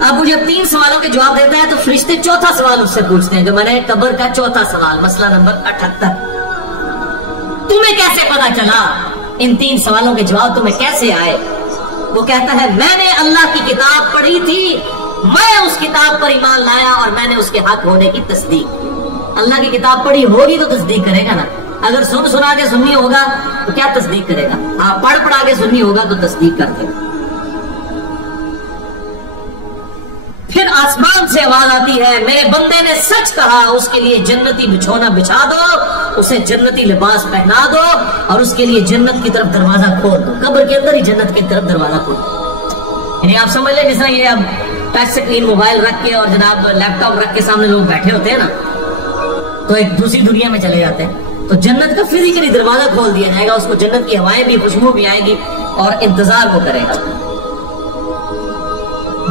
اب وہ جب 3 سوالوں کے جواب دیتا ہے تو فرشتے چوتھا سوال اس سے پوچھتے ہیں، جو میں نے قبر کا چوتھا سوال، مسئلہ نمبر 78، تمہیں کیسے پتا چلا؟ ان 3 سوالوں کے جواب تمہیں کیسے آئے؟ وہ کہتا ہے میں نے اللہ کی کتاب پڑھی تھی، میں اس کتاب پر ایمان لایا اور میں نے اس کے حق ہونے کی تصدیق۔ اللہ کی کتاب پڑھی ہوگی تو تصدیق کرے گا نا، اگر سنا کے سنی ہوگا تو کیا تصدیق کرے گا؟ ہاں، پڑھا کے سنی ہوگا تو تصدیق کر دے گا۔ پھر آسمان سے آواز آتی ہے میرے بندے نے سچ کہا، اس کے لیے جنتی بچھونا بچھا دو، اسے جنتی لباس پہنا دو اور اس کے لیے جنت کی طرف دروازہ کھول دو۔ قبر کے اندر ہی جنت کی طرف دروازہ کھول دو۔ یعنی آپ سمجھ لیں جس طرح یہ اب ٹچ سکرین موبائل رکھ کے اور جناب لیپ ٹاپ رکھ کے سامنے لوگ بیٹھے ہوتے ہیں نا، تو ایک دوسری دنیا میں چلے جاتے ہیں، تو جنت کا فزیکلی دروازہ کھول دیا جائے گا، اس کو جنت کی ہوائیں بھی، خوشبو بھی آئے گی اور انتظار وہ کرے گا۔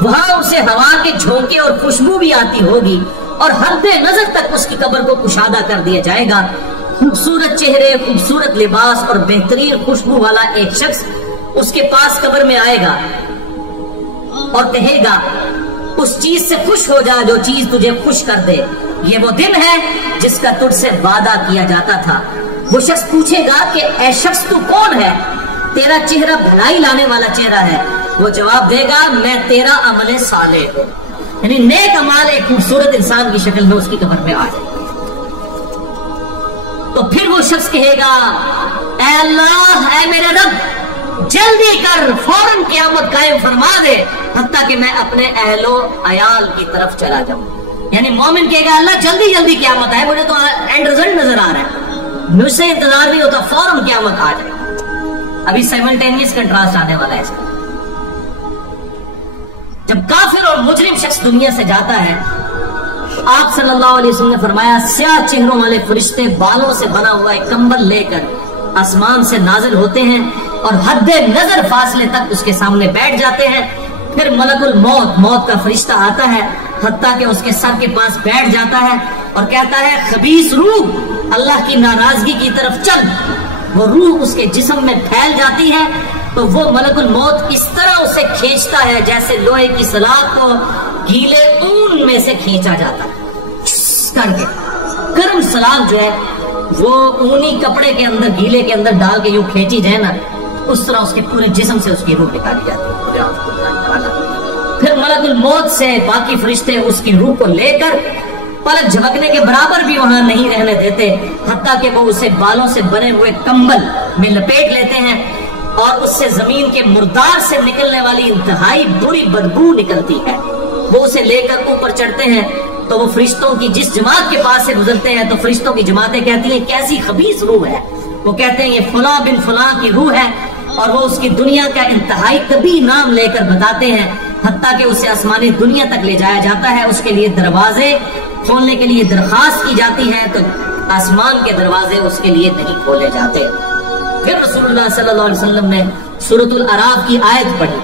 وہاں اسے ہوا کے جھونکے اور خوشبو بھی آتی ہوگی اور حد نظر تک اس کی قبر کو کشادہ کر دیا جائے گا۔ خوبصورت چہرے، خوبصورت لباس اور بہترین خوشبو والا ایک شخص اس کے پاس قبر میں آئے گا اور کہے گا اس چیز سے خوش ہو جا جو چیز تجھے خوش کر دے، یہ وہ دن ہے جس کا تجھ سے وعدہ کیا جاتا تھا۔ وہ شخص پوچھے گا کہ اے شخص تو کون ہے؟ تیرا چہرہ بھلائی لانے والا چہرہ ہے۔ وہ جواب دے گا میں تیرا عمل صالح ہوں، یعنی نیک عمال ایک خوبصورت انسان کی شکل میں اس کی قبر میں آ جائے۔ تو پھر وہ شخص کہے گا اے اللہ، اے میرے رب، جلدی کر، فوراً قیامت قائم فرما دے حتیٰ کہ میں اپنے اہل و عیال کی طرف چلا جاؤں۔ یعنی مومن کہے گا اللہ جلدی جلدی قیامت ہے، مجھے تو اینڈ رزلٹ نظر آ رہا ہے، مجھ سے انتظار نہیں ہوتا، فوراً قیامت آ جائے۔ ابھی سائملٹینیس کنٹراسٹ آنے والا ہے اس کا۔ جب کافر اور مجرم شخص دنیا سے جاتا ہے تو آپ صلی اللہ علیہ وسلم نے فرمایا سیاہ چہروں والے فرشتے بالوں سے بنا ہوا ایک کمبل لے کر آسمان سے نازل ہوتے ہیں اور حد نظر فاصلے تک اس کے سامنے بیٹھ جاتے ہیں۔ پھر ملک الموت، موت کا فرشتہ آتا ہے حتیٰ کہ اس کے سر کے پاس بیٹھ جاتا ہے اور کہتا ہے خبیث روح، اللہ کی ناراضگی کی طرف چل۔ وہ روح اس کے جسم میں پھیل جاتی ہے تو وہ ملک الموت اس طرح اسے کھینچتا ہے جیسے لوہے کی سلاخ کو گیلے اون میں سے کھینچا جاتا ہے کر کے۔ گرم سلاخ جو ہے وہ اونی کپڑے کے اندر، گیلے کے اندر ڈال کے یوں کھینچی جائے نا، اس طرح اس کے پورے جسم سے اس کی روح نکالی جاتی ہے۔ پھر ملک الموت سے باقی فرشتے اس کی روح کو لے کر پلک جھپکنے کے برابر بھی وہاں نہیں رہنے دیتے حتیٰ کہ وہ اسے بالوں سے بنے ہوئے کمبل میں لپیٹ لیتے ہیں اور اس سے زمین کے مردار سے نکلنے والی انتہائی بری بدبو نکلتی ہے۔ وہ اسے لے کر اوپر چڑھتے ہیں تو وہ فرشتوں کی جس جماعت کے پاس سے گزرتے ہیں تو فرشتوں کی جماعتیں کہتی ہیں کیسی خبیث روح ہے۔ وہ کہتے ہیں یہ فلاں بن فلاں کی روح ہے اور وہ اس کی دنیا کا انتہائی قبیح نام لے کر بتاتے ہیں حتیٰ کہ اسے آسمانی دنیا تک لے جایا جاتا ہے۔ اس کے لیے دروازے کھولنے کے لیے درخواست کی جاتی ہے تو آسمان کے دروازے اس کے لیے نہیں کھولے جاتے۔ پھر رسول اللہ صلی اللہ علیہ وسلم نے سورۃ الاعراف کی آیت پڑھی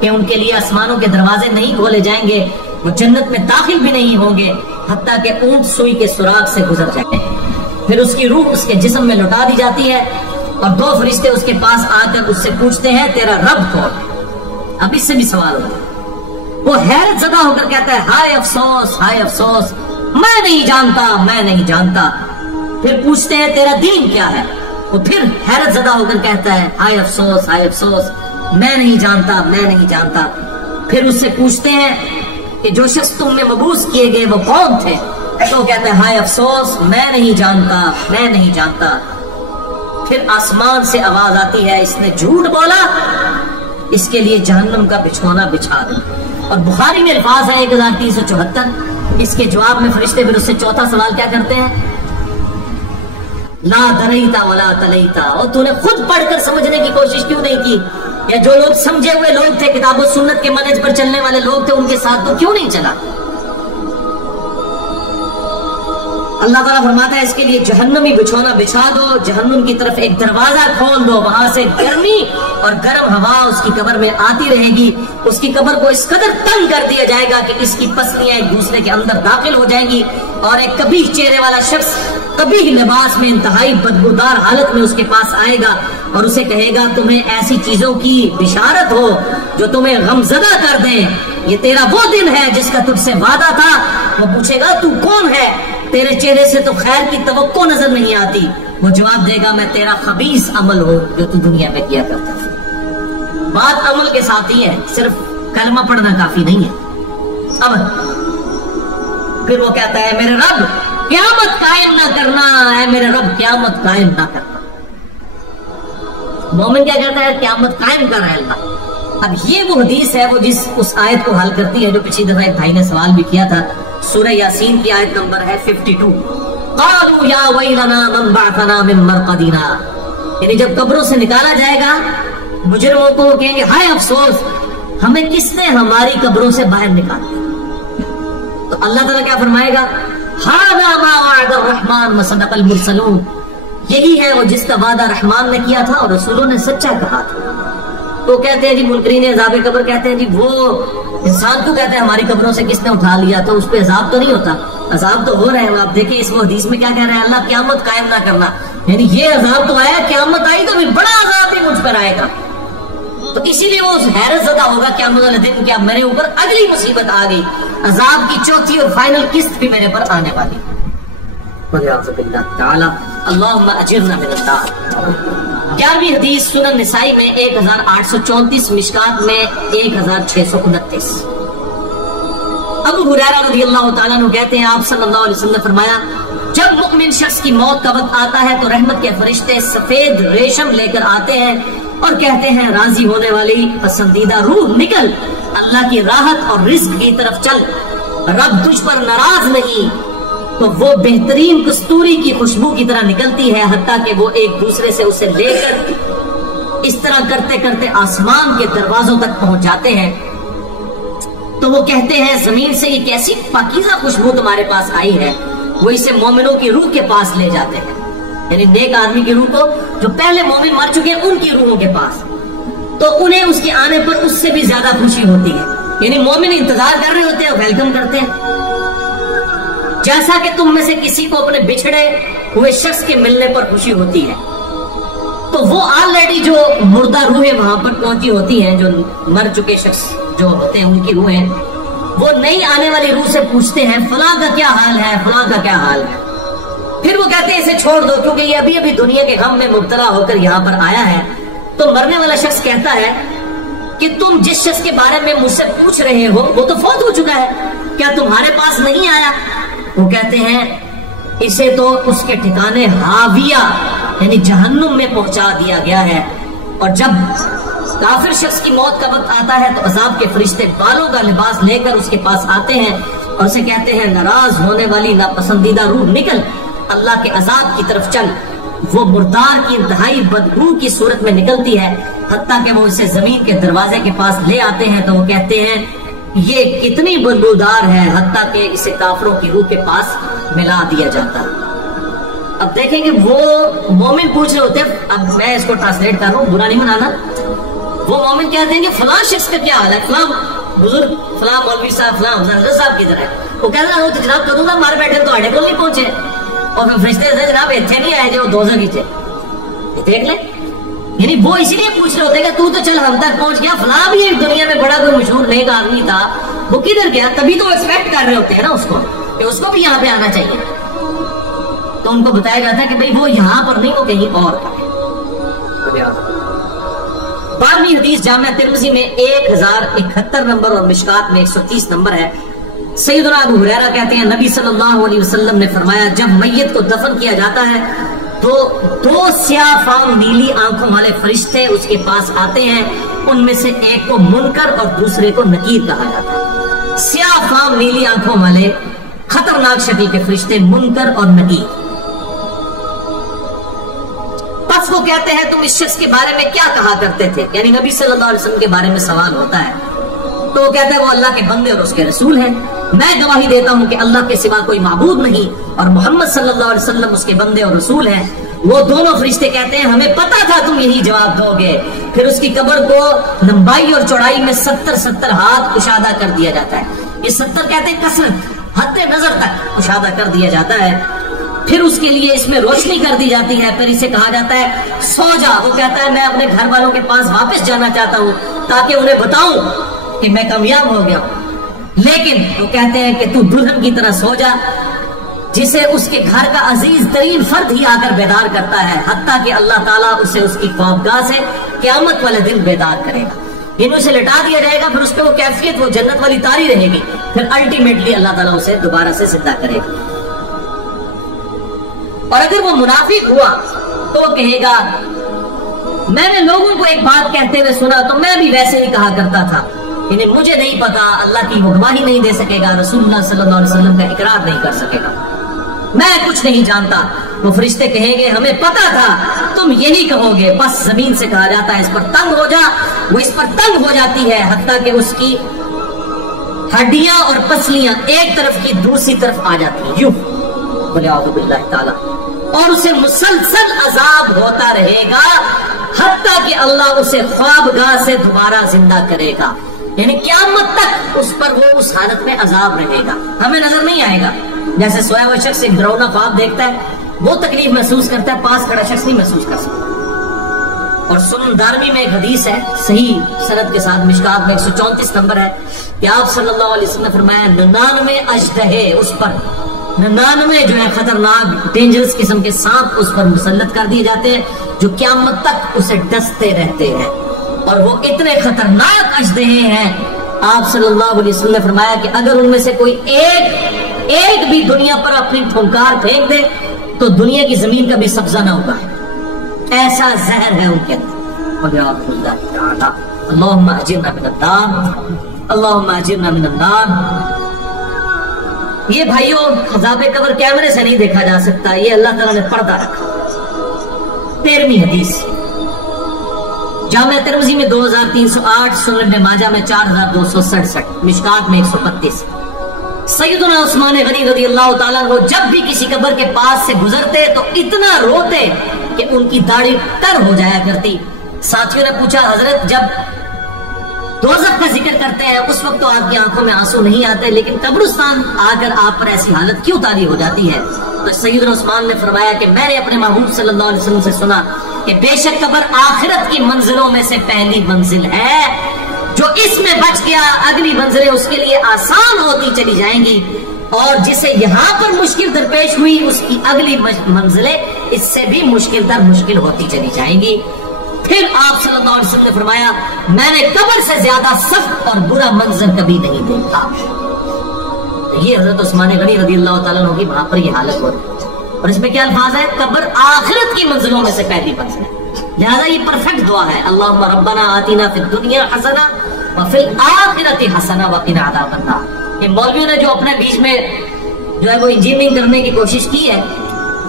کہ ان کے لیے آسمانوں کے دروازے نہیں کھولے جائیں گے، وہ جنت میں داخل بھی نہیں ہوں گے حتیٰ کہ اونٹ سوئی کے سراغ سے گزر جائیں۔ پھر اس کی روح اس کے جسم میں لوٹا دی جاتی ہے اور 2 فرشتے اس کے پاس آ کر اس سے پوچھتے ہیں تیرا رب کون؟ اب اس سے بھی سوال ہوتا ہے۔ وہ حیرت زدہ ہو کر کہتا ہے ہائے افسوس، ہائے افسوس، میں نہیں جانتا، میں نہیں جانتا۔ پھر پوچھتے ہیں تیرا دین کیا ہے؟ وہ پھر حیرت زدہ ہو کر کہتا ہے ہائے افسوس، ہائے افسوس، میں نہیں جانتا، میں نہیں جانتا۔ پھر اس سے پوچھتے ہیں کہ جو شخص تم میں مبعوث کیے گئے وہ کون تھے؟ تو کہتا ہے ہائے افسوس، میں نہیں جانتا، میں نہیں جانتا۔ پھر آسمان سے آواز آتی ہے اس نے جھوٹ بولا، اس کے لیے جہنم کا بچھونا بچھا دو۔ اور بخاری میں الفاظ ہے 1374۔ اس کے جواب میں فرشتے پھر اس سے چوتھا سوال کیا کرتے ہیں؟ لا دریتا ولا تلیتا، اور تو نے خود پڑھ کر سمجھنے کی کوشش کیوں نہیں کی؟ یا جو لوگ سمجھے ہوئے لوگ تھے، کتاب و سنت کے منہج پر چلنے والے لوگ تھے، ان کے ساتھ تو کیوں نہیں چلا؟ اللہ تعالیٰ فرماتا ہے اس کے لیے جہنمی بچھونا بچھا دو، جہنم کی طرف ایک دروازہ کھول دو، وہاں سے گرمی اور گرم ہوا اس کی قبر میں آتی رہے گی۔ اس کی قبر کو اس قدر تنگ کر دیا جائے گا کہ اس کی پسلیاں ایک دوسرے کے اندر داخل ہو جائیں گی اور ایک قبیح چہرے والا شخص قبیح لباس میں انتہائی بدبودار حالت میں اس کے پاس آئے گا اور اسے کہے گا تمہیں ایسی چیزوں کی بشارت ہو جو تمہیں غمزدہ کر دیں، یہ تیرا وہ دن ہے جس کا تجھ سے وعدہ تھا. وہ پوچھے گا تو کون ہے؟ تیرے چہرے سے تو خیر کی توقع نظر نہیں آتی. وہ جواب دے گا میں تیرا خبیث عمل ہوں جو تو دنیا میں کیا کرتا تھا. بات عمل کے ساتھ ہی ہے, صرف کلمہ پڑھنا کافی نہیں ہے, عمل. پھر وہ کہتا ہے میرے رب قیامت قائم نہ کرنا, اے میرے رب قیامت قائم نہ کرنا. مومن کیا کہتا ہے؟ قیامت قائم کر رہا ہے اللہ. اب یہ وہ حدیث ہے وہ جس اس آیت کو حل کرتی ہے جو پچھلی دفعہ ایک بھائی نے سوال بھی کیا تھا. سورہ یاسین کی آیت نمبر ہے 52. قالوا یا ویلنا من بعثنا من مرقدنا, یعنی جب قبروں سے نکالا جائے گا مجرموں کو, وہ کہیں گے ہائے افسوس ہمیں کس نے ہماری قبروں سے باہر نکال دیا. تو اللہ تعالیٰ کیا فرمائے گا؟ ھذا ما وعد الرحمن وصدق المرسلون, یہی ہے وہ جس کا وعدہ رحمان نے کیا تھا اور رسولوں نے سچا کہا تھا. تو کہتے ہیں جی منکرین عذاب قبر کہتے ہیں جی وہ انسان کو کہتے ہیں ہماری قبروں سے کس نے اٹھا لیا, تو اس پہ عذاب تو نہیں ہوتا. عذاب تو ہو رہے ہیں. آپ دیکھیں اس حدیث میں کیا کہہ رہے ہیں اللہ قیامت قائم نہ کرنا, یعنی یہ عذاب تو آیا, قیامت آئی تو بھی بڑا عذاب بھی مجھ پر آئے گا. تو اسی لیے وہ حیرت زدہ ہوگا قیامت والے دن, کیا میرے اوپر اگلی مصیبت آ گئی, عذاب کی چوتھی اور فائنل قسط بھی میرے پر آنے والی. اللہم اجرنا من النار. 11ویں حدیث سنن نسائی میں 1834, مشکات میں 1629. ابو ہریرہ رضی اللہ تعالیٰ عنہ کہتے ہیں آپ صلی اللہ علیہ وسلم نے فرمایا جب مؤمن شخص کی موت کا وقت آتا ہے تو رحمت کے فرشتے سفید ریشم لے کر آتے ہیں اور کہتے ہیں راضی ہونے والی پسندیدہ روح نکل, اللہ کی راحت اور رزق کی طرف چل, رب تجھ پر ناراض نہیں. تو وہ بہترین کستوری کی خوشبو کی طرح نکلتی ہے حتیٰ کہ وہ ایک دوسرے سے اسے لے کر اس طرح کرتے کرتے آسمان کے دروازوں تک پہنچ جاتے ہیں. تو وہ کہتے ہیں زمین سے یہ کیسی پاکیزہ خوشبو تمہارے پاس آئی ہے. وہ اسے مومنوں کی روح کے پاس لے جاتے ہیں, یعنی نیک آدمی کی روح کو, جو پہلے مومن مر چکے ہیں ان کی روحوں کے پاس. تو انہیں اس کے آنے پر اس سے بھی زیادہ خوشی ہوتی ہے, یعنی مومن انتظار کر رہے ہوتے ہیں, ویلکم کرتے ہیں. جیسا کہ تم میں سے کسی کو اپنے بچھڑے ہوئے شخص کے ملنے پر خوشی ہوتی ہے. تو وہ آلریڈی جو مردہ روحیں وہاں پر پہنچی ہوتی ہیں, جو مر چکے شخص جو ہوتے ہیں ان کی روحیں, وہ نئی آنے والی روح سے پوچھتے ہیں فلاں کا کیا حال ہے, فلاں کا کیا حال ہے. پھر وہ کہتے ہیں اسے چھوڑ دو کیونکہ یہ ابھی ابھی دنیا کے غم میں مبتلا ہو کر یہاں پر آیا ہے. تو مرنے والا شخص کہتا ہے کہ تم جس شخص کے بارے میں مجھ سے پوچھ رہے ہو وہ تو فوت ہو چکا ہے, کیا تمہارے پاس نہیں آیا؟ وہ کہتے ہیں اسے تو اس کے ٹھکانے ہاویہ یعنی جہنم میں پہنچا دیا گیا ہے. اور جب کافر شخص کی موت کا وقت آتا ہے تو عذاب کے فرشتے بالوں کا لباس لے کر اس کے پاس آتے ہیں اور اسے کہتے ہیں ناراض ہونے والی ناپسندیدہ روح نکل, اللہ کے عذاب کی طرف چل. وہ مردار کی انتہائی بدبو کی صورت میں نکلتی ہے حتیٰ کہ وہ اسے زمین کے دروازے کے پاس لے آتے ہیں. تو وہ کہتے ہیں یہ کتنی بدبودار ہے, حتیٰ کہ اسے کافروں کی روح کے پاس ملا دیا جاتا. اب دیکھیں کہ وہ مومن پوچھ رہے ہوتے ہیں, اب میں اس کو ٹرانسلیٹ کر رہا ہوں, برا نہیں منانا. وہ مومن کہتے ہیں کہ فلاں شخص کا کیا حال ہے, فلاں بزرگ, فلاں مولوی صاحب, فلاں حضرت صاحب کی طرح ہے. وہ کہتے ہیں تو جناب کدوں کا مار بیٹھے تو آڑے کو نہیں پہنچے, اور پھر فرشتے سے جناب اتنے نہیں آئے جو دوزخ کی دیکھ لیں. یعنی وہ اسی لیے پوچھ رہے ہوتے ہیں کہ تو چل ہم تک پہنچ گیا, فلاں بھی ایک دنیا میں بڑا کوئی مشہور نیک آدمی تھا, وہ کدھر گیا؟ تبھی تو ایکسپیکٹ کر رہے ہوتے ہیں نا اس کو کہ اس کو بھی یہاں پہ آنا چاہیے. تو ان کو بتایا جاتا ہے کہ بھئی وہ یہاں پر نہیں, وہ کہیں اور. 12ویں حدیث جامعہ ترمذی میں 1071 نمبر اور مشکات میں 130 نمبر ہے. سیدنا ابو ہریرہ کہتے ہیں نبی صلی اللہ علیہ وسلم نے فرمایا جب میت کو دفن کیا جاتا ہے تو 2 سیاہ فام نیلی آنکھوں والے فرشتے اس کے پاس آتے ہیں. ان میں سے ایک کو منکر اور دوسرے کو نکیر کہا جاتا ہے. سیاہ فام نیلی آنکھوں والے خطرناک شکل کے فرشتے منکر اور نکیر. پس وہ کہتے ہیں تم اس شخص کے بارے میں کیا کہا کرتے تھے, یعنی نبی صلی اللہ علیہ وسلم کے بارے میں سوال ہوتا ہے. تو وہ کہتے ہیں وہ اللہ کے بندے اور اس کے رسول ہیں. میں گواہی دیتا ہوں کہ اللہ کے سوا کوئی معبود نہیں اور محمد صلی اللہ علیہ وسلم اس کے بندے اور رسول ہیں. وہ دونوں فرشتے کہتے ہیں ہمیں پتا تھا تم یہی جواب دو گے. پھر اس کی قبر کو لمبائی اور چوڑائی میں 70 ہاتھ کشادہ کر دیا جاتا ہے. یہ 70 کہتے ہیں کثرت, حد نظر تک کشادہ کر دیا جاتا ہے. پھر اس کے لیے اس میں روشنی کر دی جاتی ہے. پھر اسے کہا جاتا ہے سو جا. وہ کہتا ہے میں اپنے گھر والوں کے پاس واپس جانا چاہتا ہوں تاکہ انہیں بتاؤں کہ میں کامیاب ہو گیا ہوں. لیکن وہ کہتے ہیں کہ تو دلہن کی طرح سو جا، جسے اس کے گھر کا عزیز ترین فرد ہی آ کر بیدار کرتا ہے، حتیٰ کہ اللہ تعالیٰ اسے اس کی خوابگاہ سے قیامت والے دن بیدار کرے گا، یعنی اسے لٹا دیا جائے گا، پھر اس پہ وہ کیفیت وہ جنت والی تاری رہے گی، پھر الٹیمیٹلی اللہ تعالیٰ اسے دوبارہ سے زندہ کرے گا۔ اور اگر وہ منافق ہوا تو وہ کہے گا میں نے لوگوں کو ایک بات کہتے ہوئے سنا تو میں بھی ویسے ہی کہا کرتا تھا، یعنی مجھے نہیں پتا، اللہ کی گواہی نہیں دے سکے گا، رسول اللہ صلی اللہ علیہ وسلم کا اقرار نہیں کر سکے گا، میں کچھ نہیں جانتا۔ وہ فرشتے کہیں گے ہمیں پتا تھا تم یہی کہو گے، بس زمین سے کہا جاتا ہے اس پر تنگ ہو جا، وہ اس پر تنگ ہو جاتی ہے، حتیٰ کہ اس کی ہڈیاں اور پسلیاں ایک طرف کی دوسری طرف آ جاتی ہیں، یوں بولے اعوذ باللہ تعالی، اور اسے مسلسل عذاب ہوتا رہے گا حتیٰ کہ اللہ اسے خوابگاہ سے دوبارہ زندہ کرے گا، یعنی قیامت تک اس پر وہ اس حالت میں عذاب رہے گا، ہمیں نظر نہیں آئے گا۔ جیسے سویا ہوا شخص ایک ڈراؤنا خواب دیکھتا ہے، وہ تکلیف محسوس کرتا ہے، پاس کھڑا شخص نہیں محسوس کر سکتا۔ اور سنن دارمی میں ایک حدیث ہے صحیح سند کے ساتھ، مشکات میں 134 نمبر ہے، کہ آپ صلی اللہ علیہ وسلم نے فرمایا 99 اژدہے اس پر، 99 جو ہے خطرناک ڈینجرس قسم کے سانپ اس پر مسلط کر دیے جاتے ہیں، جو قیامت تک اسے ڈستے رہتے ہیں، اور وہ اتنے خطرناک اژدہے ہیں، آپ صلی اللہ علیہ وسلم نے فرمایا کہ اگر ان میں سے کوئی ایک بھی دنیا پر اپنی پھنکار پھینک دے تو دنیا کی زمین کا بھی سبزہ نہ ہوگا، ایسا زہر ہے ان کے اندر۔ اللہم اجرنا من النار، اللہم اجرنا من النار۔ یہ بھائیوں عذاب قبر کیمرے سے نہیں دیکھا جا سکتا، یہ اللہ تعالیٰ نے پردہ رکھا۔ 13ویں حدیث جامع ترمذی میں 2308، سنن ابن ماجہ میں 4267، مشکات میں 135۔ سیدنا عثمان غنی رضی اللہ تعالیٰ عنہ جب بھی کسی قبر کے پاس سے گزرتے تو اتنا روتے کہ ان کی داڑھی تر ہو جایا کرتی۔ ساتھیوں نے پوچھا حضرت جب دوزخ کا ذکر کرتے ہیں اس وقت تو آپ کی آنکھوں میں آنسو نہیں آتے، لیکن قبرستان آ کر آپ پر ایسی حالت کیوں تاری ہو جاتی ہے؟ تو سیدنا عثمان نے فرمایا کہ میں نے اپنے محبوب صلی اللہ علیہ وسلم سے سنا کہ بے شک قبر آخرت کی منزلوں میں سے پہلی منزل ہے، جو اس میں بچ گیا اگلی منزلیں اس کے لیے آسان ہوتی چلی جائیں گی، اور جسے یہاں پر مشکل درپیش ہوئی اس کی اگلی منزلیں اس سے بھی مشکل در مشکل ہوتی چلی جائیں گی۔ پھر آپ صلی اللہ علیہ وسلم نے فرمایا میں نے قبر سے زیادہ سخت اور برا منظر کبھی نہیں دیکھا۔ یہ حضرت عثمان غنی رضی اللہ تعالیٰ عنہ کی وہاں پر یہ حالت ہو رہی ہے، اور اس میں کیا الفاظ ہے؟ قبر آخرت کی منزلوں میں سے پہلی منزل ہے، لہذا یہ پرفیکٹ دعا ہے، اللہم ربنا آتنا فی الدنیا حسنہ وفی الآخرۃ حسنہ وقنا عذاب النار۔ یہ مولویوں نے جو اپنے بیچ میں جو ہے وہ انجینئرنگ کرنے کی کوشش کی ہے،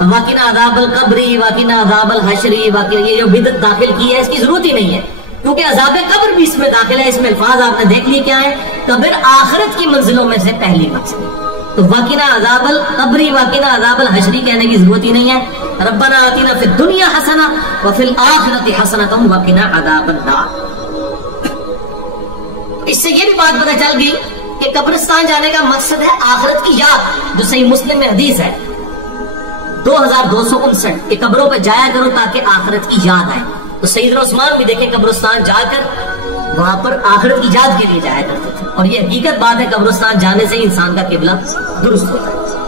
وقنا عذاب القبری، وقنا عذاب الحشری، یہ جو بدعت داخل کی ہے اس کی ضرورت ہی نہیں ہے، کیونکہ عذاب قبر بھی اس میں داخل ہے۔ اس میں الفاظ آپ نے دیکھ لیے کیا ہے؟ قبر آخرت کی منزلوں میں سے پہلی منزل، تو وقنا عذاب القبری وقنا عذاب الحشری کہنے کی ضرورت ہی نہیں ہے۔ ربنا آتنا فی الدنیا حسنہ وفی الآخرۃ حسنۃ وقنا عذاب النار۔ اس سے یہ بھی بات پتہ چل گئی کہ قبرستان جانے کا مقصد ہے آخرت کی یاد، جو صحیح مسلم میں حدیث ہے 2259 کہ قبروں پہ جایا کرو تاکہ آخرت کی یاد آئے۔ تو سیدنا عثمان بھی دیکھیں قبرستان جا کر وہاں پر آخرت کی یاد کے لیے جایا کرتے تھے، اور یہ حقیقت بات ہے قبرستان جانے سے انسان کا قبلہ درست ہوتا ہے۔